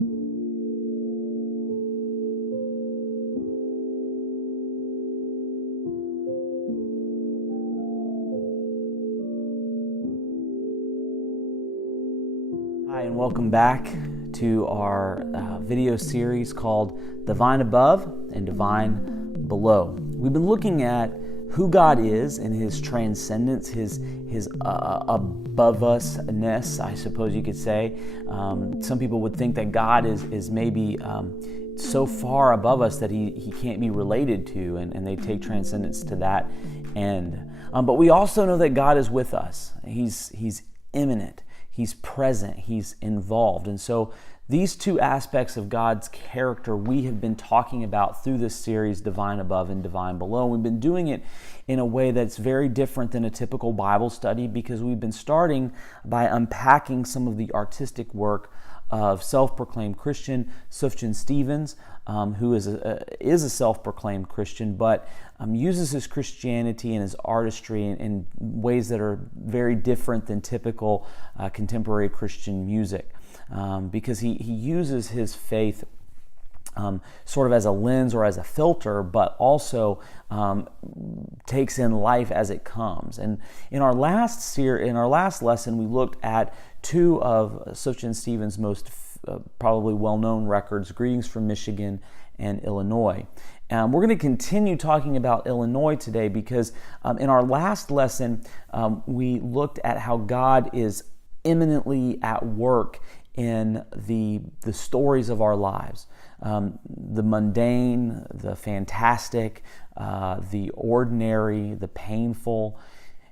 Hi, and welcome back to our video series called Divine Above and Divine Below. We've been looking at who God is and His transcendence, His above us-ness, I suppose you could say. Some people would think that God is maybe so far above us that He can't be related to, and they take transcendence to that end. But we also know that God is with us. He's immanent. He's present, He's involved. And so these two aspects of God's character we have been talking about through this series, Divine Above and Divine Below. We've been doing it in a way that's very different than a typical Bible study, because we've been starting by unpacking some of the artistic work of self-proclaimed Christian Sufjan Stevens, who is a self-proclaimed Christian, but uses his Christianity and his artistry in ways that are very different than typical contemporary Christian music, because he uses his faith sort of as a lens or as a filter, but also takes in life as it comes. And in our last lesson, we looked at two of Sufjan Stevens' most probably well-known records, Greetings from Michigan and Illinois. We're going to continue talking about Illinois today because in our last lesson, we looked at how God is imminently at work in the stories of our lives. The mundane, the fantastic, the ordinary, the painful.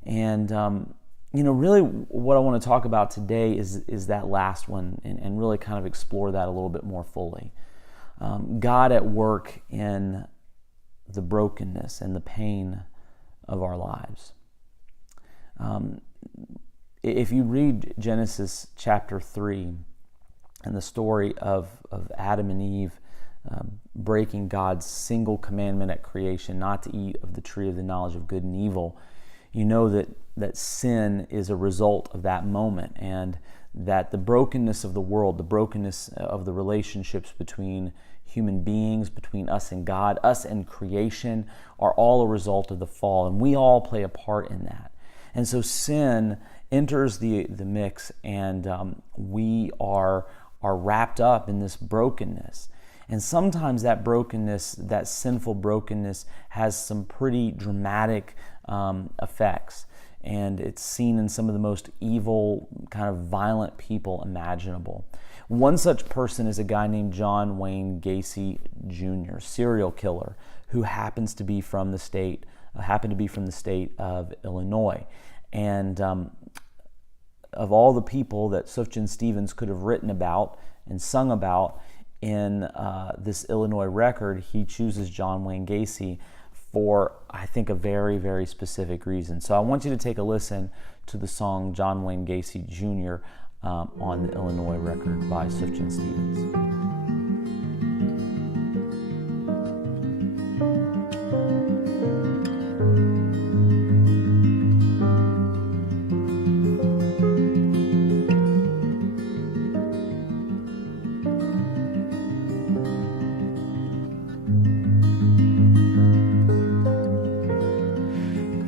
And really what I want to talk about today is that last one, and really kind of explore that a little bit more fully. God at work in the brokenness and the pain of our lives. If you read Genesis chapter 3 and the story of Adam and Eve breaking God's single commandment at creation, not to eat of the tree of the knowledge of good and evil, you know that sin is a result of that moment, and that the brokenness of the world, the brokenness of the relationships between human beings, between us and God, us and creation, are all a result of the fall, and we all play a part in that. And so sin enters the mix, and we are wrapped up in this brokenness. And sometimes that brokenness, that sinful brokenness, has some pretty dramatic effects. And it's seen in some of the most evil, kind of violent people imaginable. One such person is a guy named John Wayne Gacy Jr., serial killer, who happens to be from the state of Illinois. And of all the people that Sufjan Stevens could have written about and sung about in this Illinois record, he chooses John Wayne Gacy for, I think, a very, very specific reason. So I want you to take a listen to the song John Wayne Gacy Jr. On the Illinois record by Sufjan Stevens.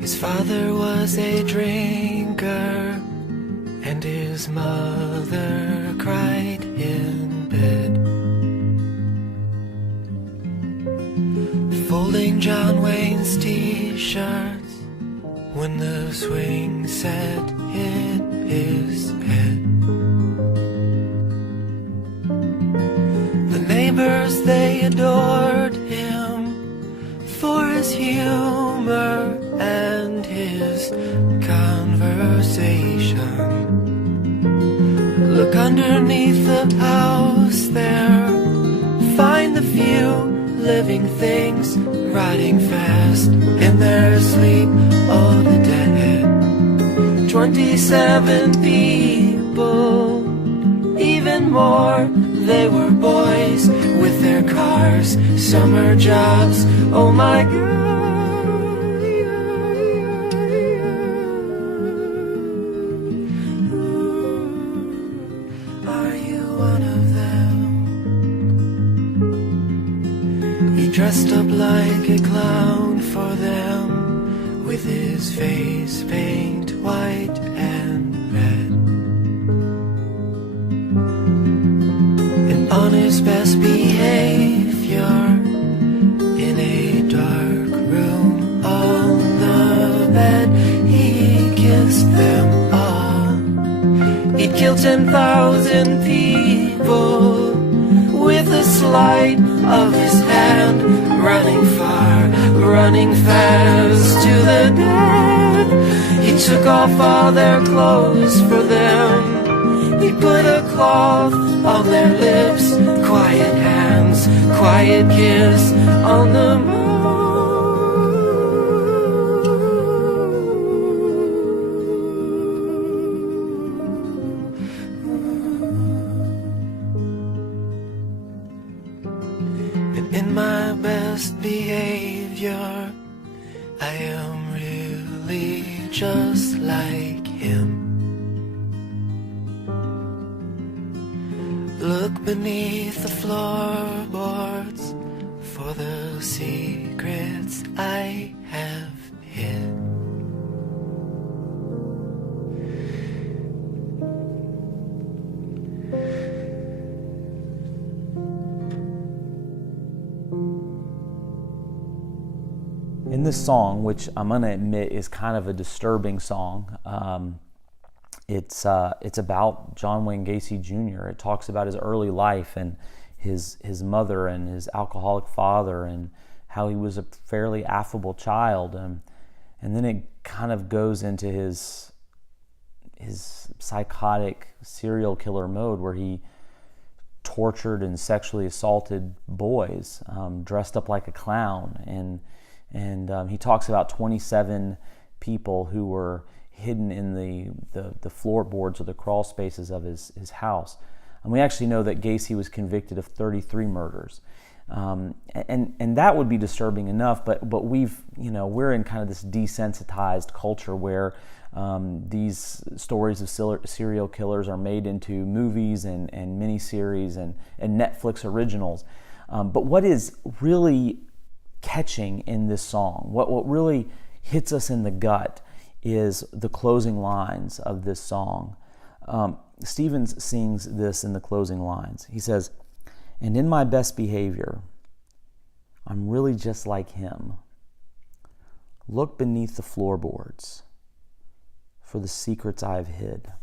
His father was a drinker, and his mother cried in bed, folding John Wayne's t-shirts when the swing set hit his head. The neighbors, they adored him for his humor and his conversation. Look underneath the house there, find the few living things riding fast in their sleep. Oh, the dead. 27 people, even more. They were boys with their cars, summer jobs. Oh my God. Are you one of them? He dressed up like a clown for them, with his face paint white and red. And on his best behavior, in a dark room on the bed, he kissed them all. He'd killed 10,000 people with a sleight of his hand, running far, running fast to the dead. He took off all their clothes for them. He put a cloth on their lips, quiet hands, quiet kiss on the moon. In my best behavior, I am really just like him. Look beneath the floorboards for the secrets I have hid. In this song, which I'm going to admit is kind of a disturbing song, it's about John Wayne Gacy Jr. It talks about his early life and his mother and his alcoholic father and how he was a fairly affable child, and then it kind of goes into his psychotic serial killer mode where he tortured and sexually assaulted boys, dressed up like a clown, and he talks about 27 people who were hidden in the floorboards or the crawl spaces of his house. And we actually know that Gacy was convicted of 33 murders. And that would be disturbing enough, but we're in kind of this desensitized culture where these stories of serial killers are made into movies and miniseries and Netflix originals. But what is really catching in this song, what really hits us in the gut, is the closing lines of this song. Stevens sings this in the closing lines. He says, "And in my best behavior, I'm really just like him. Look beneath the floorboards for the secrets I've hid."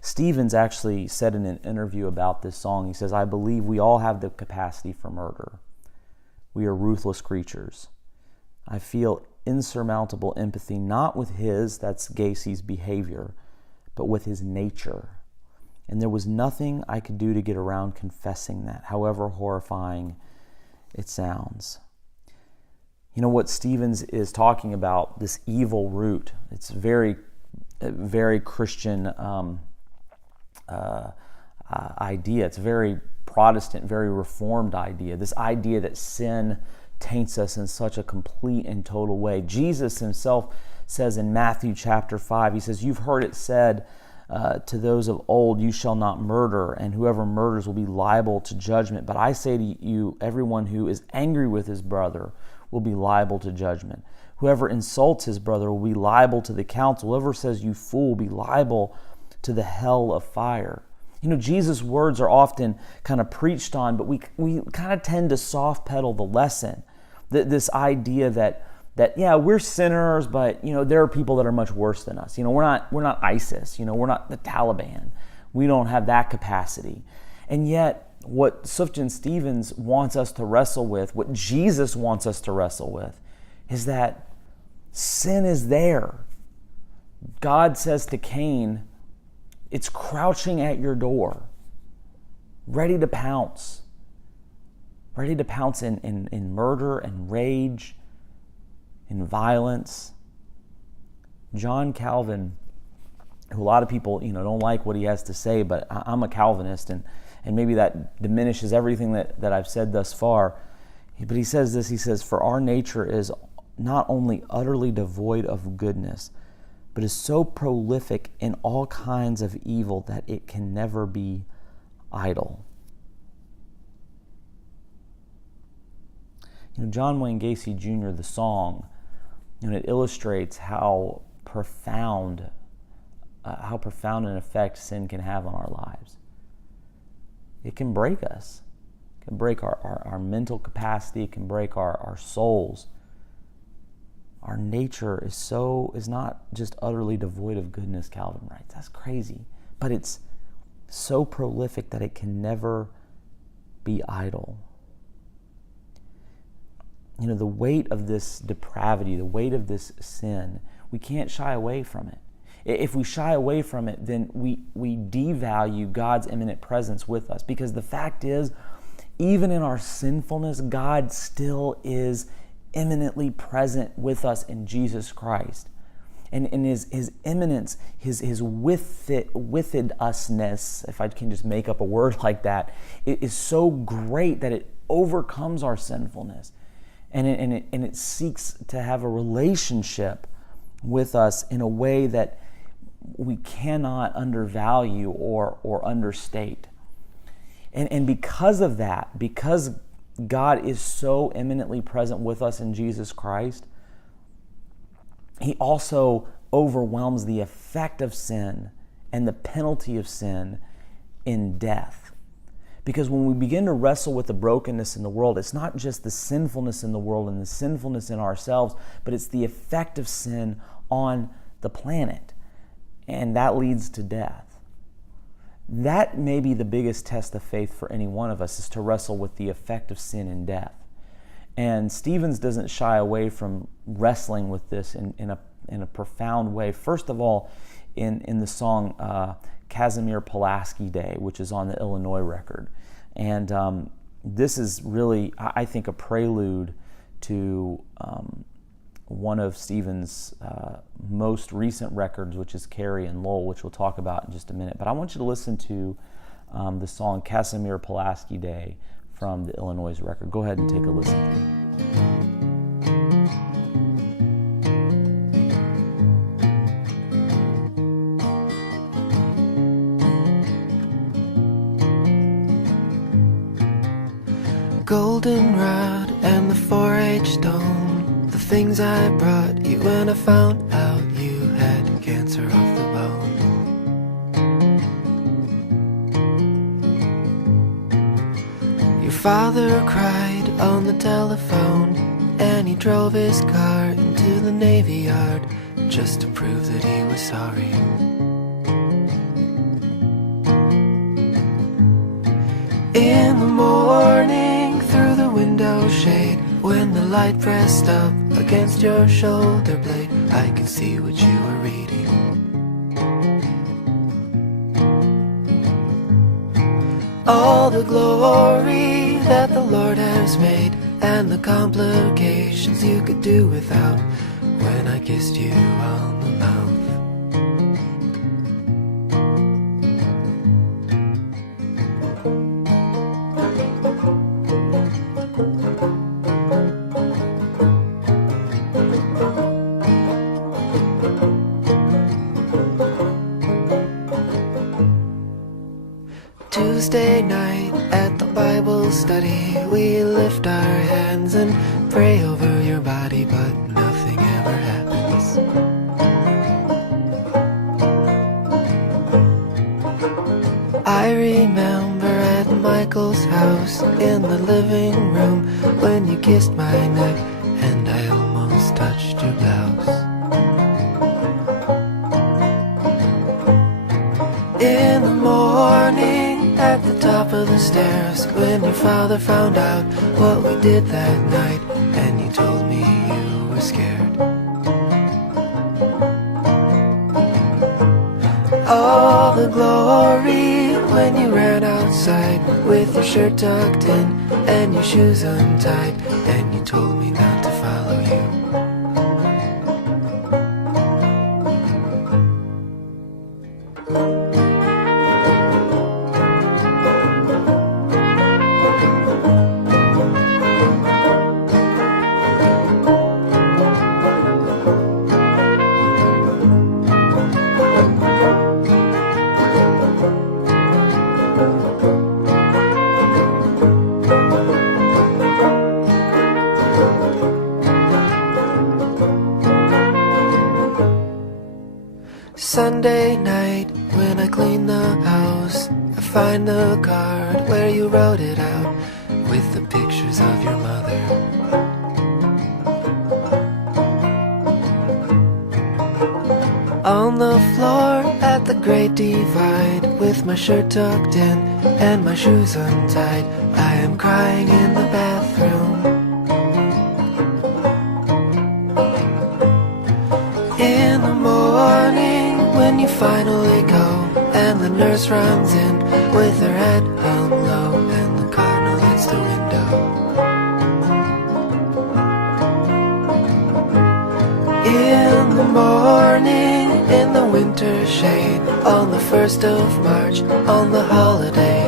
Stevens actually said in an interview about this song, he says, "I believe we all have the capacity for murder. We are ruthless creatures. I feel insurmountable empathy, not with his, that's Gacy's behavior, but with his nature. And there was nothing I could do to get around confessing that, however horrifying it sounds." You know what Stevens is talking about, this evil root, it's very Christian idea. It's very Protestant, very Reformed idea. This idea that sin taints us in such a complete and total way. Jesus himself says in Matthew chapter 5, he says, "You've heard it said to those of old, you shall not murder, and whoever murders will be liable to judgment. But I say to you, everyone who is angry with his brother will be liable to judgment. Whoever insults his brother will be liable to the council. Whoever says you fool will be liable to the hell of fire." You know, Jesus' words are often kind of preached on, but we kind of tend to soft pedal the lesson. This idea that yeah, we're sinners, but there are people that are much worse than us. We're not ISIS. We're not the Taliban. We don't have that capacity. And yet, what Sufjan Stevens wants us to wrestle with, what Jesus wants us to wrestle with, is that sin is there. God says to Cain, it's crouching at your door, ready to pounce in murder and rage, in violence. John Calvin, who a lot of people don't like what he has to say, but I'm a Calvinist, and maybe that diminishes everything that I've said thus far. But he says this, he says, "For our nature is not only utterly devoid of goodness, but is so prolific in all kinds of evil that it can never be idle." John Wayne Gacy Jr., the song, it illustrates how profound an effect sin can have on our lives. It can break us. It can break our mental capacity. It can break our souls. Our nature is not just utterly devoid of goodness, Calvin writes. That's crazy. But it's so prolific that it can never be idle. The weight of this depravity, the weight of this sin, we can't shy away from it. If we shy away from it, then we devalue God's immanent presence with us. Because the fact is, even in our sinfulness, God still is immanently present with us in Jesus Christ. And in his immanence, his within usness, if I can just make up a word like that, it is so great that it overcomes our sinfulness. And it seeks to have a relationship with us in a way that we cannot undervalue or understate. And because of that, because God is so eminently present with us in Jesus Christ, he also overwhelms the effect of sin and the penalty of sin in death. Because when we begin to wrestle with the brokenness in the world, it's not just the sinfulness in the world and the sinfulness in ourselves, but it's the effect of sin on the planet. And that leads to death. That may be the biggest test of faith for any one of us, is to wrestle with the effect of sin in death. And Stevens doesn't shy away from wrestling with this in a profound way. First of all, in the song Casimir Pulaski Day, which is on the Illinois record. And this is really, I think, a prelude to one of Stevens' most recent records, which is Carrie and Lowell, which we'll talk about in just a minute. But I want you to listen to the song Casimir Pulaski Day from the Illinois record. Go ahead and take a listen. Goldenrod and the 4-H stone, the things I brought you when I found out you had cancer of the bone. Your father cried on the telephone, and he drove his car into the Navy Yard just to prove that he was sorry. In the morning, through the window shade, when the light pressed up against your shoulder blade, I could see what you were reading. All the glory that the Lord has made, and the complications you could do without, when I kissed you on the mouth. Tuesday night at the Bible study, we lift our hands and pray over your body, but nothing ever happens. I remember at Michael's house in the living room when you kissed my neck and I almost touched your blouse. In the morning at the top of the stairs, when your father found out what we did that night, and you told me you were scared. All the glory when you ran outside with your shirt tucked in and your shoes untied, and you told me not to follow you. Sunday night, when I clean the house, I find the card where you wrote it out with the pictures of your mother. On the floor at the Great Divide, with my shirt tucked in and my shoes untied, I am crying in the bathroom. In the morning, when you finally go, and the nurse runs in with her head hung low, and the cardinal hits the window. In the morning, in the winter shade, on the 1st of March, on the holiday,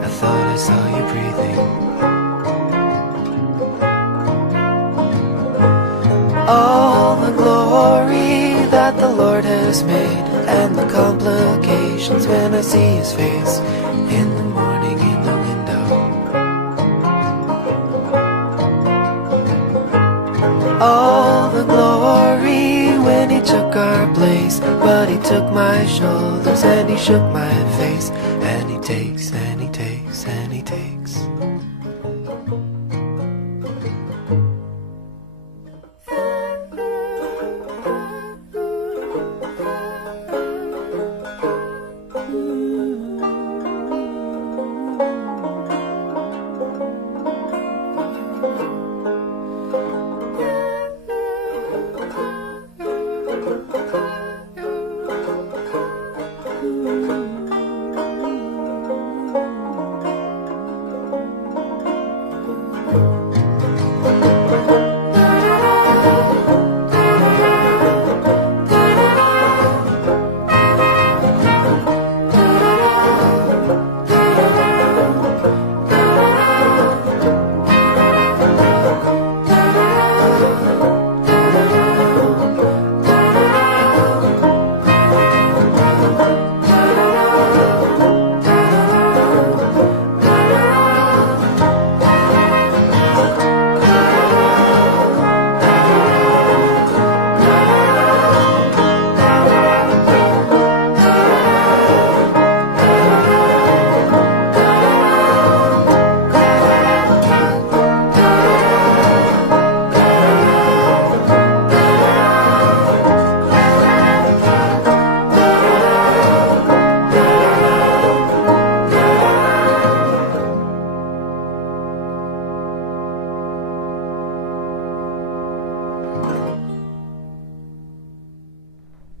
I thought I saw you breathing. All the glory that the Lord has made, and the complications when I see his face in the morning in the window. All the glory when he took our place, but he took my shoulders and he shook my face, and he takes and he takes and he takes.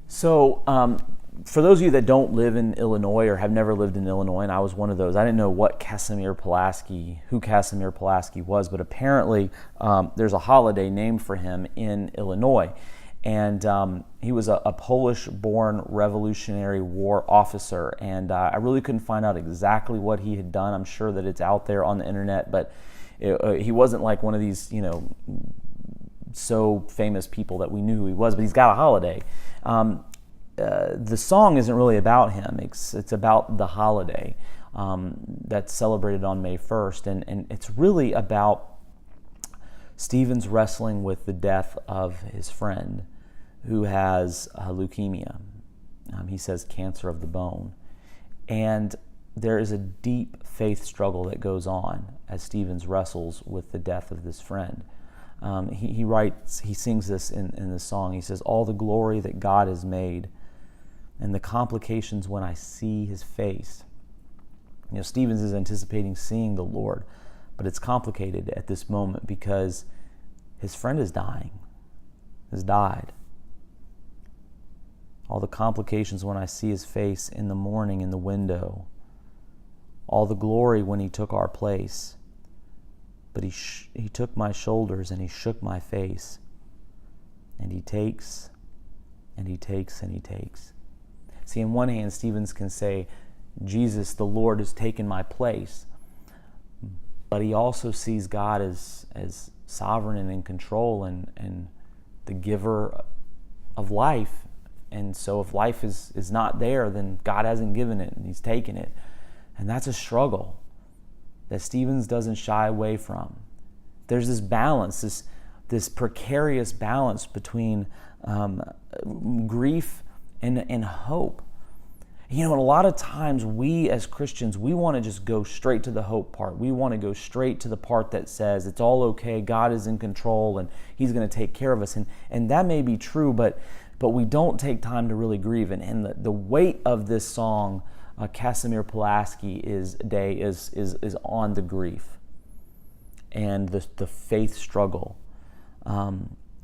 So, for those of you that don't live in Illinois or have never lived in Illinois, and I was one of those, I didn't know who Casimir Pulaski was, but apparently there's a holiday named for him in Illinois. And he was a Polish-born Revolutionary War officer, and I really couldn't find out exactly what he had done. I'm sure that it's out there on the internet, but he wasn't like one of these, so famous people that we knew who he was, but he's got a holiday. The song isn't really about him. It's about the holiday that's celebrated on May 1st, and it's really about Stevens wrestling with the death of his friend who has leukemia. He says cancer of the bone. And there is a deep faith struggle that goes on as Stevens wrestles with the death of this friend. He sings this in the song. He says, all the glory that God has made and the complications when I see his face. Stevens is anticipating seeing the Lord, but it's complicated at this moment because his friend is dying, has died. All the complications when I see his face in the morning in the window. All the glory when he took our place. But he took my shoulders and he shook my face. And he takes, and he takes, and he takes. See, in one hand, Stevens can say, Jesus, the Lord, has taken my place. But he also sees God as sovereign and in control and the giver of life. And so if life is not there, then God hasn't given it and he's taken it. And that's a struggle that Stevens doesn't shy away from. There's this balance, this precarious balance between grief and hope. You know, and a lot of times we as Christians, we want to just go straight to the hope part. We want to go straight to the part that says it's all okay, God is in control, and He's going to take care of us. And that may be true, but we don't take time to really grieve. And the weight of this song, Casimir Pulaski is on the grief and the faith struggle.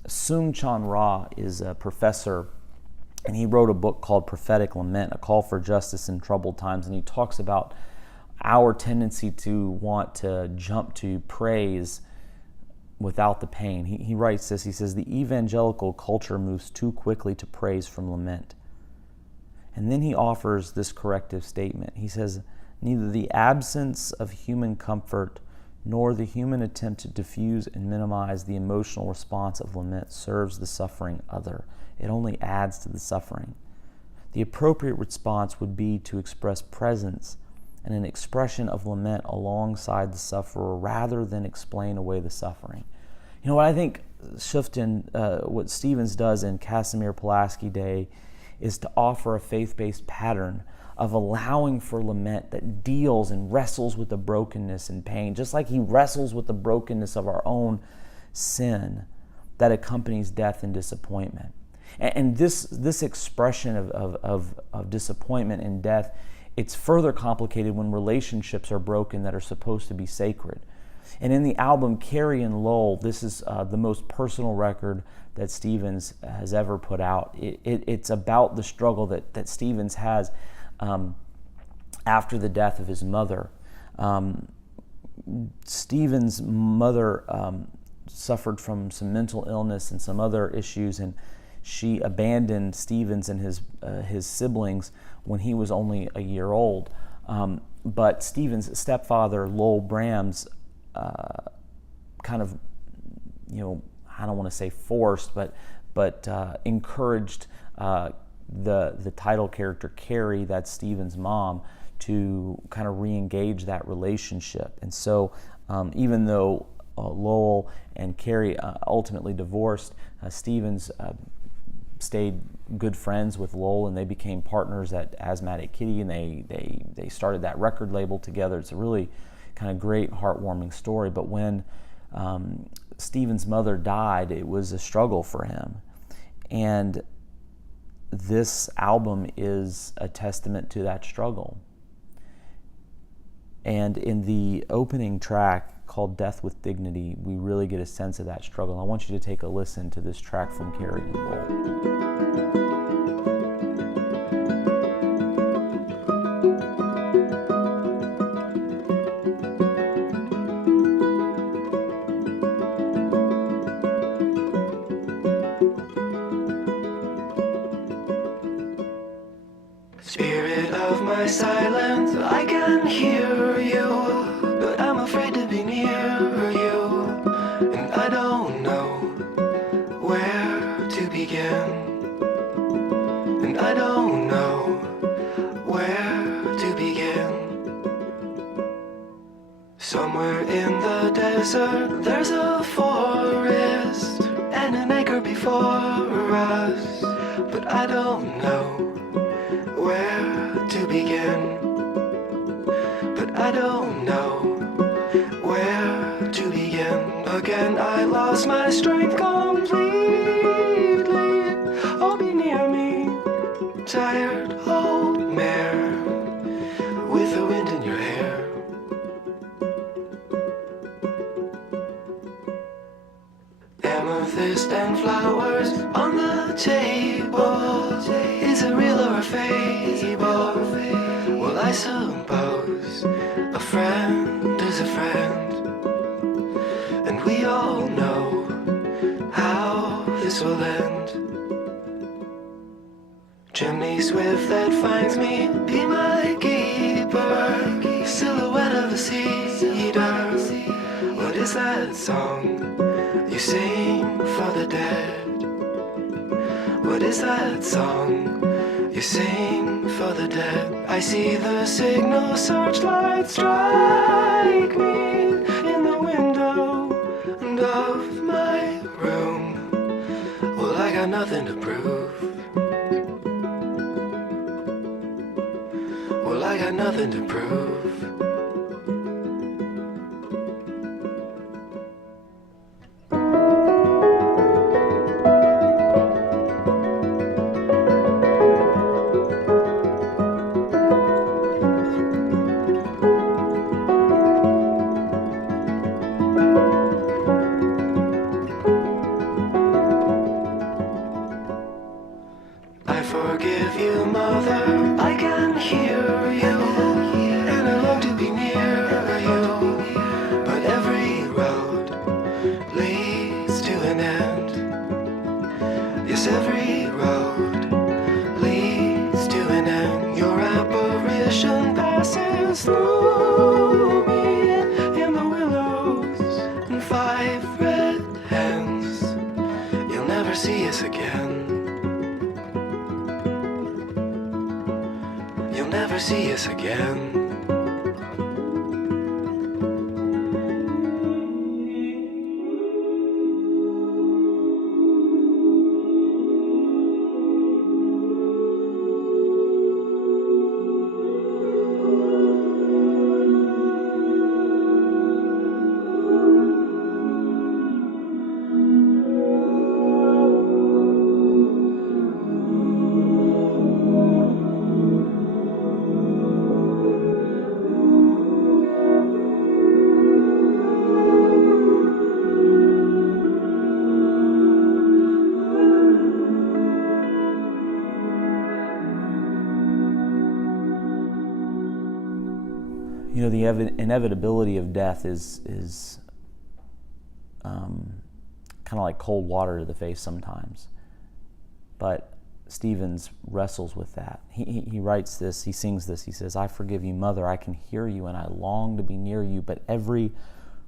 Sung-Chan Ra is a professor, and he wrote a book called Prophetic Lament, A Call for Justice in Troubled Times, and he talks about our tendency to want to jump to praise without the pain. He writes this, he says, the evangelical culture moves too quickly to praise from lament. And then he offers this corrective statement. He says, neither the absence of human comfort nor the human attempt to diffuse and minimize the emotional response of lament serves the suffering other. It only adds to the suffering. The appropriate response would be to express presence and an expression of lament alongside the sufferer rather than explain away the suffering. You know what I think what Stevens does in Casimir Pulaski Day is to offer a faith-based pattern of allowing for lament that deals and wrestles with the brokenness and pain, just like he wrestles with the brokenness of our own sin that accompanies death and disappointment. And this expression of disappointment and death, it's further complicated when relationships are broken that are supposed to be sacred. And in the album Carrie and Lowell, this is the most personal record that Stevens has ever put out. It's about the struggle that Stevens has after the death of his mother. Stevens' mother suffered from some mental illness and some other issues, and she abandoned Stevens and his siblings when he was only a year old. But Stevens' stepfather, Lowell Brams, kind of, I don't want to say forced, but encouraged the title character, Carrie, that's Stevens' mom, to kind of re-engage that relationship. And so even though Lowell and Carrie ultimately divorced, Stevens stayed good friends with Lowell, and they became partners at Asthmatic Kitty, and they started that record label together. It's a really kind of great, heartwarming story. But when Stevens' mother died, it was a struggle for him. And this album is a testament to that struggle. And in the opening track called Death with Dignity, we really get a sense of that struggle. I want you to take a listen to this track from Carrie and Lowell. Spirit of my silence, I can hear you, but I'm afraid to be near you, and I don't know where to begin, and I don't know where to begin. Somewhere in the desert, there's a forest, and an acre before us, but I don't know where to begin, but I don't know where to begin. Again, I lost my strength completely. Oh, be near me, tired old mare with the wind in your hair. Amethyst and flowers on the table. Is it real or a fable? Well, I suppose a friend is a friend, and we all know how this will end. Chimney swift that finds me, be my keeper. Silhouette of a cedar. What is that song you sing for the dead? What is that song you sing for the dead? I see the signal searchlight strike me in the window of my room. Well, I got nothing to prove. nothing to prove. I forgive you, mother, I can hear you, and I long to be near you, but every road leads to an end. Yes, every road leads to an end. Your apparition passes through me in the willows and 5 red hens. You'll never see us again. You'll never see us again. You know, the inevitability of death is kind of like cold water to the face sometimes. But Stevens wrestles with that. He writes this, he sings this, he says, I forgive you, mother, I can hear you, and I long to be near you, but every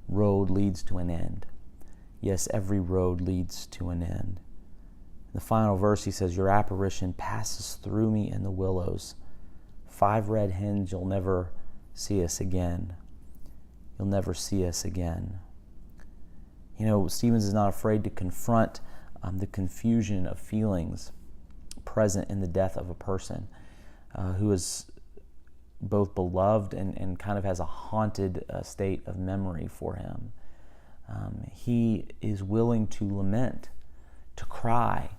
road leads to an end. Yes, every road leads to an end. In the final verse, he says, your apparition passes through me in the willows. 5 red hens, you'll never see us again. You'll never see us again. You know, Stevens is not afraid to confront the confusion of feelings present in the death of a person who is both beloved and kind of has a haunted state of memory for him. He is willing to lament, to cry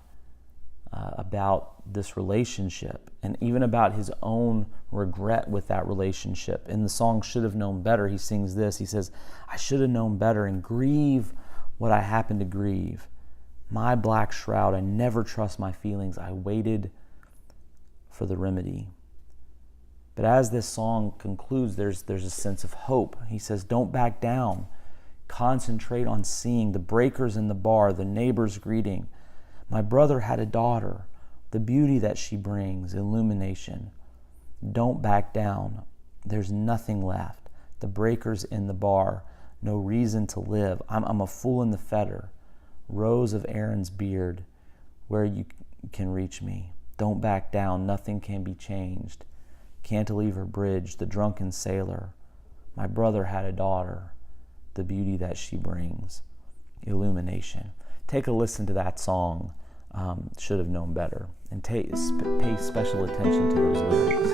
about this relationship, and even about his own regret with that relationship. In the song Should Have Known Better, he sings this. He says, I should have known better and grieve what I happened to grieve. My black shroud, I never trust my feelings. I waited for the remedy. But as this song concludes, there's a sense of hope. He says, don't back down. Concentrate on seeing the breakers in the bar, the neighbors greeting. My brother had a daughter, the beauty that she brings, illumination. Don't back down. There's nothing left. The breakers in the bar, no reason to live. I'm a fool in the fetter. Rose of Aaron's beard, where you can reach me. Don't back down. Nothing can be changed. Cantilever bridge, the drunken sailor. My brother had a daughter, the beauty that she brings, illumination. Take a listen to that song, Should Have Known Better, and pay special attention to those lyrics.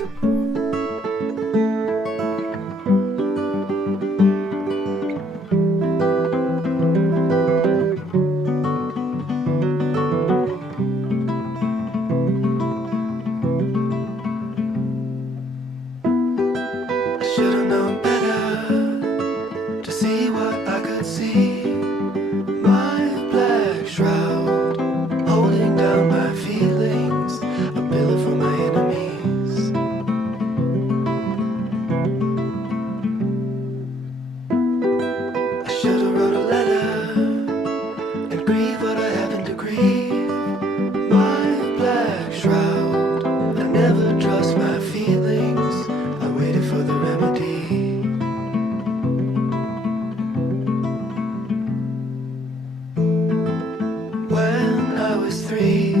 I should have known better to see what I could see. My black shroud holding down my feelings, a pillar for my enemies. I should have wrote a letter and grieve what I happened to grieve. My black shroud, I never trust my feelings. I waited for the remedy. When I was three,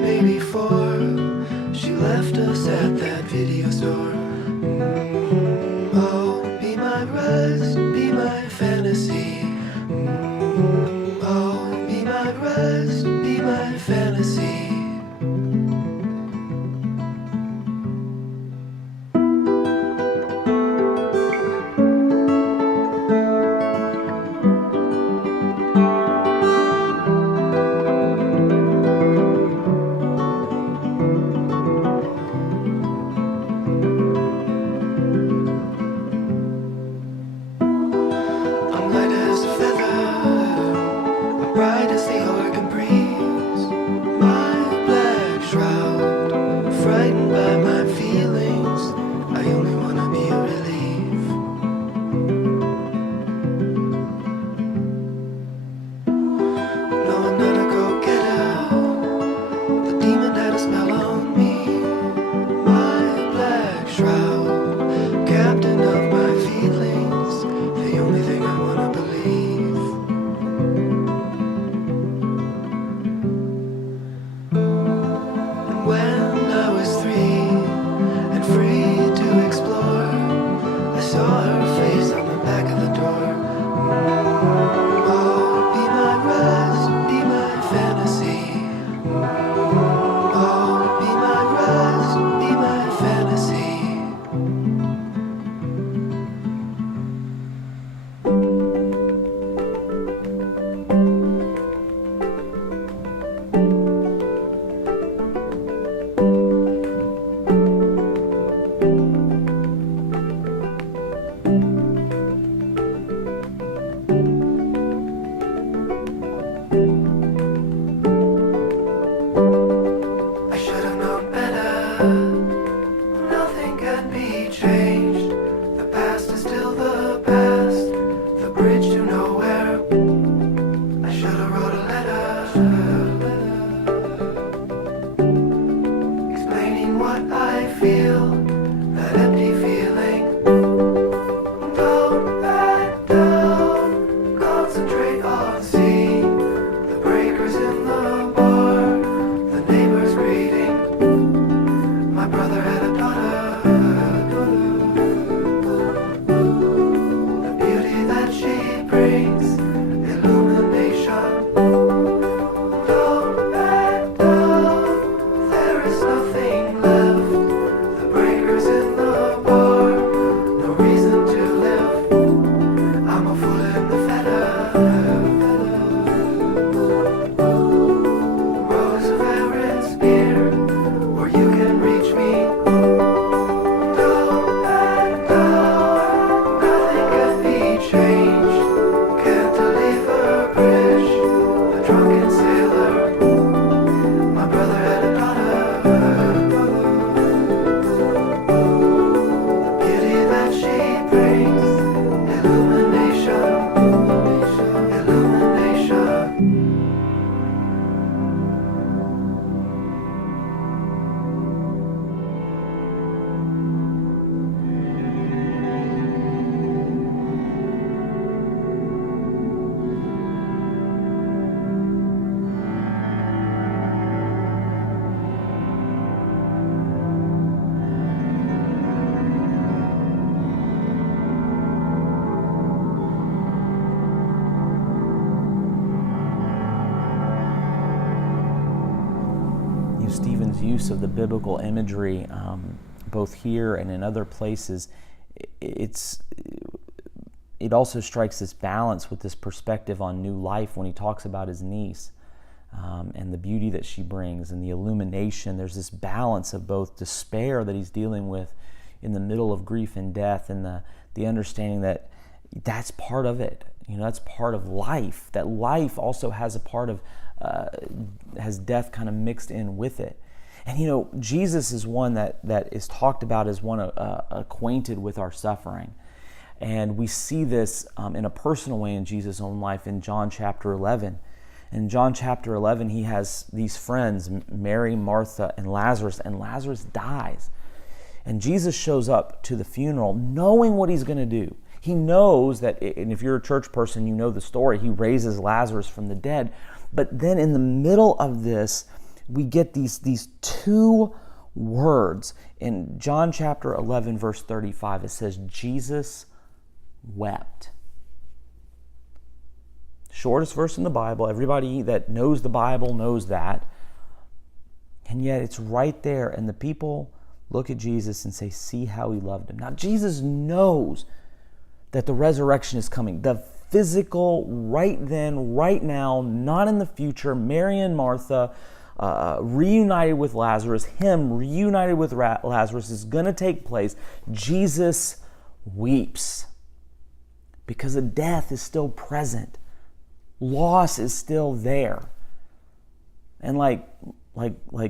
maybe 4, she left us at that video store. Oh, be my rest, be my fantasy. Oh, be my rest, be my fantasy. Stevens' use of the biblical imagery, both here and in other places, it also strikes this balance with this perspective on new life when he talks about his niece and the beauty that she brings and the illumination. There's this balance of both despair that he's dealing with in the middle of grief and death, and the understanding that that's part of it. That's part of life. That life also has a part of, has death kind of mixed in with it. And Jesus is one that is talked about as one acquainted with our suffering. And we see this in a personal way in Jesus' own life in John chapter 11. In John chapter 11, he has these friends, Mary, Martha, and Lazarus dies. And Jesus shows up to the funeral knowing what he's going to do. He knows that, and if you're a church person, you know the story, he raises Lazarus from the dead. But then in the middle of this, we get these two words. In John chapter 11, verse 35, it says, Jesus wept. Shortest verse in the Bible. Everybody that knows the Bible knows that. And yet it's right there, and the people look at Jesus and say, see how he loved him. Now, Jesus knows that the resurrection is coming. The physical, right then, right now, not in the future, Mary and Martha reunited with Lazarus, him reunited with Lazarus is going to take place. Jesus weeps because the death is still present. Loss is still there. And like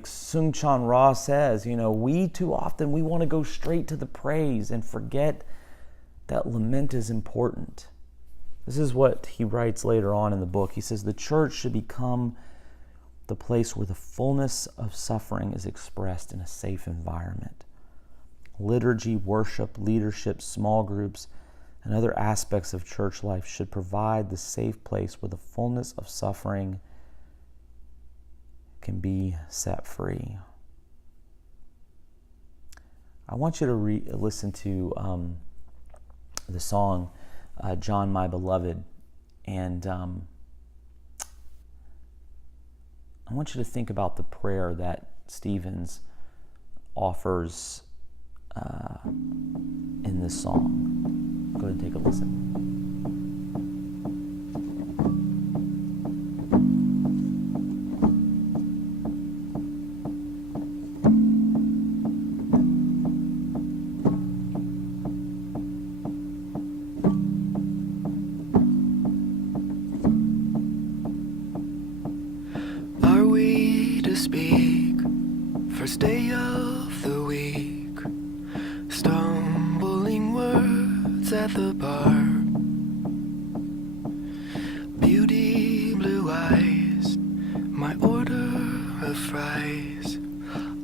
Sung-Chan Ra says, we too often, we want to go straight to the praise and forget that lament is important. This is what he writes later on in the book. He says, the church should become the place where the fullness of suffering is expressed in a safe environment. Liturgy, worship, leadership, small groups, and other aspects of church life should provide the safe place where the fullness of suffering can be set free. I want you to listen to the song, John My Beloved, and I want you to think about the prayer that Stevens offers in this song. Go ahead and take a listen. Are we to speak first day of the week? Stumbling words at the bar. Beauty, blue eyes, my order of fries.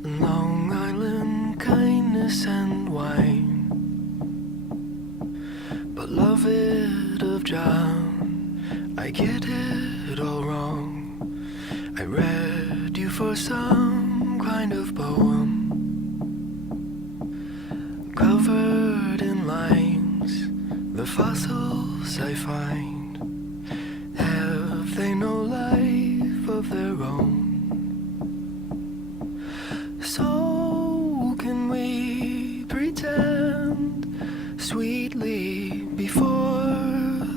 Long Island kindness and wine. Beloved of John, I get it all wrong. I read you for some kind of poem, covered in lines, the fossils I find, have they no life of their own? So can we pretend sweetly before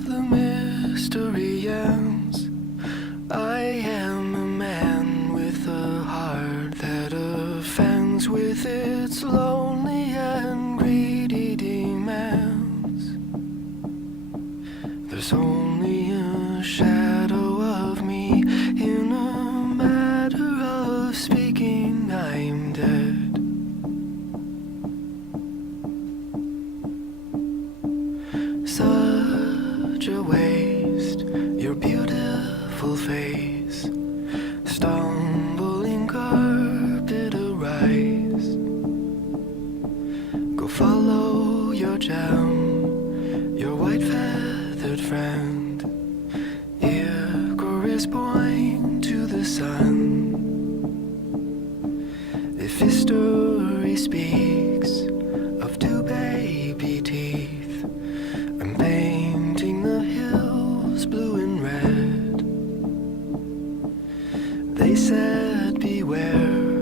the mystery ends? I am a man with a heart that offends with its lonely and greedy demands. There's only a shadow of me in a matter of speaking. I'm dead. Such a waste, your beautiful face, stumbling carpet arise. Go follow your gem, your white feathered friend. Icarus point to the sun. If history speaks of two baby teeth, I'm painting the hills blue and red. They said beware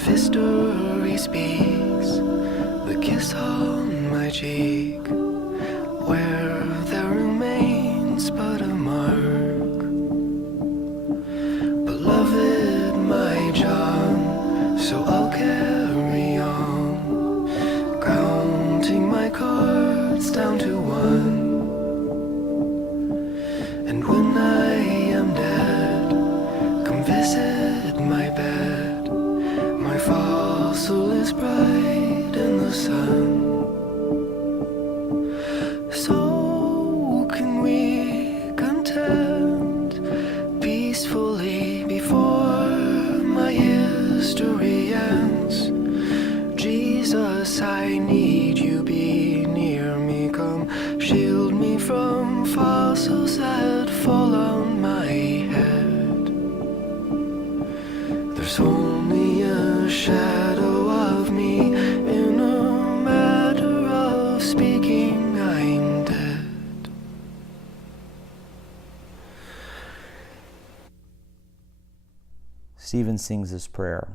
If history speaks, the kiss on my cheek, where there remains but a mark. Beloved, my John, so I'll carry on, counting my cards down to one. And when I am dead, come visit my bed. My fossil is bright in the sun. So can we contend peacefully before my history ends. Jesus, I need you, be near me, come shield me from fossils that fall on my head. There's only a shadow of me, in a matter of speaking, I'm dead. Stephen sings this prayer.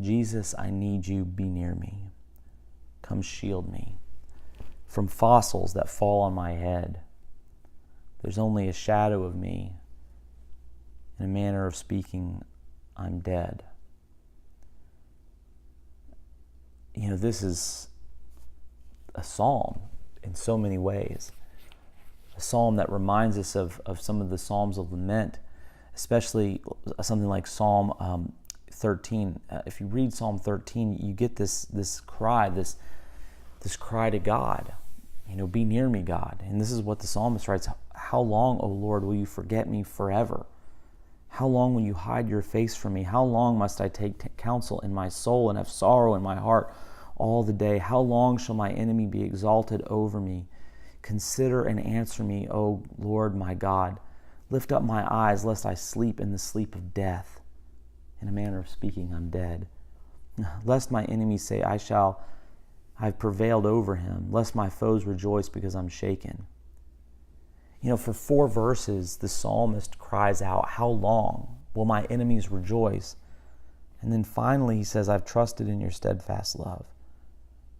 Jesus, I need you, be near me. Come shield me from fossils that fall on my head. There's only a shadow of me. In a manner of speaking, I'm dead. You know, this is a psalm in so many ways. A psalm that reminds us of some of the psalms of lament, especially something like Psalm 13. If you read Psalm 13, you get this cry to God. You know, be near me, God. And this is what the psalmist writes: how long, O Lord, will you forget me forever? How long will you hide your face from me? How long must I take counsel in my soul and have sorrow in my heart all the day? How long shall my enemy be exalted over me? Consider and answer me, O Lord my God. Lift up my eyes, lest I sleep in the sleep of death. In a manner of speaking, I'm dead. Lest my enemies say, I've prevailed over him, lest my foes rejoice because I'm shaken. You know, for 4 verses, the psalmist cries out, how long will my enemies rejoice? And then finally he says, I've trusted in your steadfast love.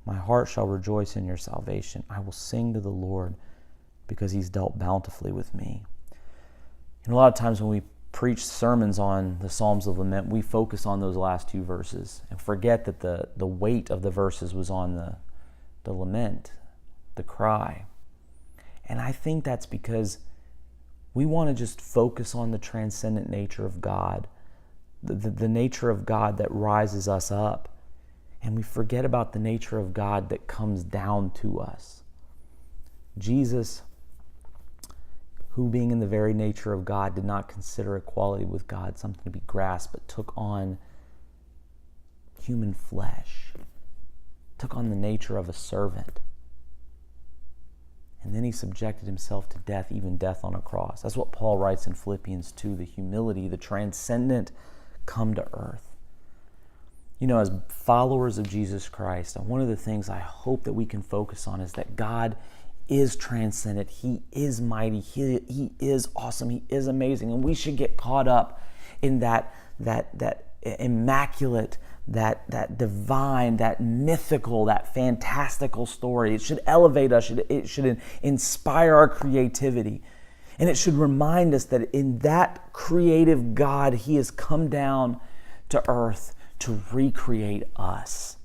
My heart shall rejoice in your salvation. I will sing to the Lord because he's dealt bountifully with me. And a lot of times when we preach sermons on the Psalms of Lament, we focus on those last 2 verses and forget that the weight of the verses was on the lament, the cry. And I think that's because we want to just focus on the transcendent nature of God, the nature of God that rises us up. And we forget about the nature of God that comes down to us. Jesus, who being in the very nature of God, did not consider equality with God something to be grasped, but took on human flesh, took on the nature of a servant. And then he subjected himself to death, even death on a cross. That's what Paul writes in Philippians 2, the humility, the transcendent come to earth. You know, as followers of Jesus Christ, one of the things I hope that we can focus on is that God is transcendent. He is mighty. He is awesome. He is amazing. And we should get caught up in that immaculate, that divine, that mythical, that fantastical story. It should elevate us. It should inspire our creativity. And it should remind us that in that creative God, he has come down to earth to recreate us.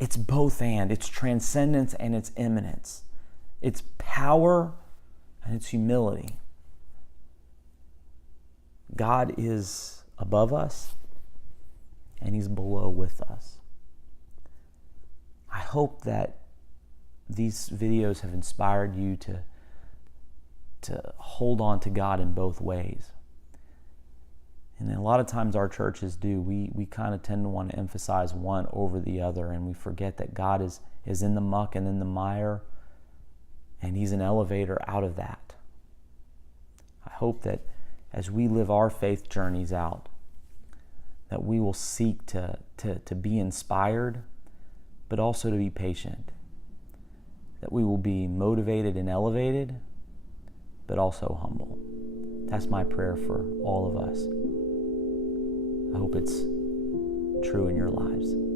It's both and. It's transcendence and it's immanence. It's power and it's humility. God is above us and he's below with us. I hope that these videos have inspired you to hold on to God in both ways. And a lot of times our churches do. We kind of tend to want to emphasize one over the other, and we forget that God is in the muck and in the mire, and he's an elevator out of that. I hope that as we live our faith journeys out, that we will seek to be inspired, but also to be patient. That we will be motivated and elevated, but also humble. That's my prayer for all of us. I hope it's true in your lives.